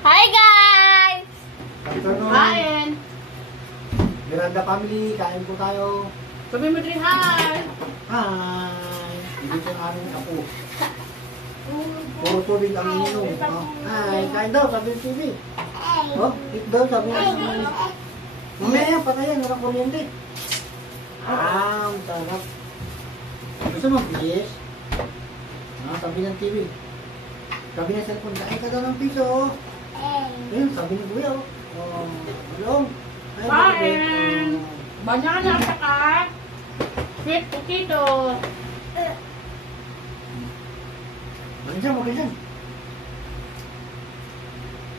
Hi guys! Afternoon. Kain! Miranda family, kain po tayo. Sabi mo din hi! Hi! Dito ang aming apo. Puro tubig ang ininom. Oh. Hi! Kain daw, sabi ng TV. Oh, eat daw, sabi ng mamaya, patayan, walang kuryente. Ang sarap. Gusto mo, yes? Ah, sabi ng TV. Sabi ng cellphone, kain ka daw ng piso. Ayun, sabi ni Kuya. Oh, hello. Kain! Banana at saka sweet potato. Ganyan, mo ganyan.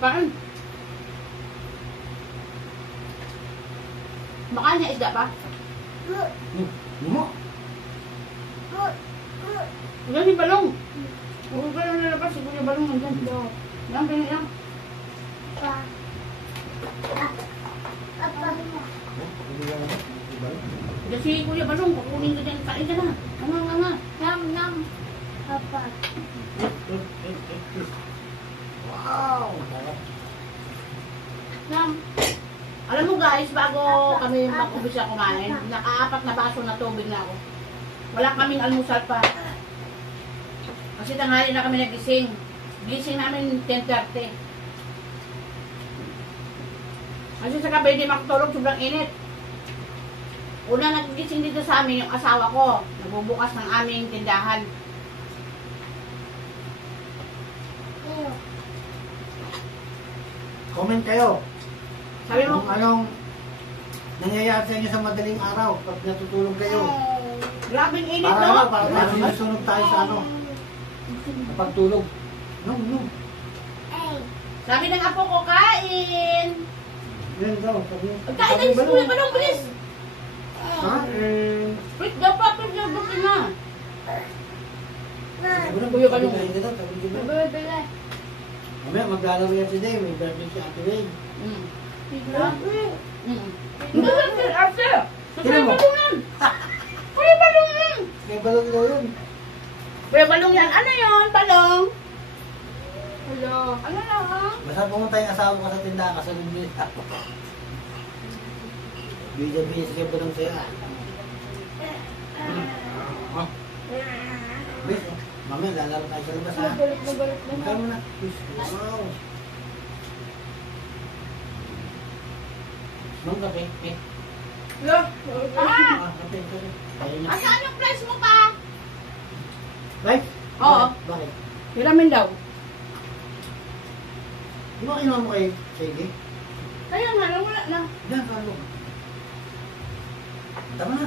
Kain! Baka niya isda pa? Mo? Yan si Balong. Huwag ka lang nalabas si Kuya Balong. Nandiyan. Yan, pinit lang. Yan si Kuya Balong. Kukunin ka dyan. Kain ka na. Nga. Nam. Papa. Wow! Nam. Alam mo guys, bago kami mag-umpisa kumain, naka-4 na baso na tubig na ako. Wala kaming almusal pa. Kasi tanghali na kami nagising. Gising namin 10:30. Kasi sa gabi di makatulog, sobrang init. Una nagising dito sa amin yung asawa ko. Nagbubukas ng aming tindahan. Comment kayo. Sabi mo, Anong nangyayari sa inyo sa madaling araw pag natutulog kayo? grabing init, Para no? para sinusunod tayo sa pagtulog. No. Sabi ng apo ko, kain! Yan daw, sabi. Kain na, Kuya Balong, bilis! Kain. Wait, dapat bukin na. Kuya Balong. Kain daw, sabi ni Kuya. Bebe. Mamaya maglalaro yan si Day, may birthday si Ate Wayne. Hindi, after. Sino mo? Kuya Balong yan! Kay Balong daw yun. Kuya Balong yan. Ano yun, Balong? Hello. Ano na, ha? Basta pumunta yung asawa ko sa tindahan, kasunod niyo ako. Bigyan si Balong sa'yo. Bis, mamaya lalaro tayo sa labas ha. Nagalit na. Magkano mo na? Bis, wow. Mang kape, eh. Kape. Ayun na. Asaan yung price mo pa? Right? Oo. Bakit? Hiramin daw. Di ba kinuha mo kay Sige? Kaya nga, wala na. Diyan, kalo. Tama na.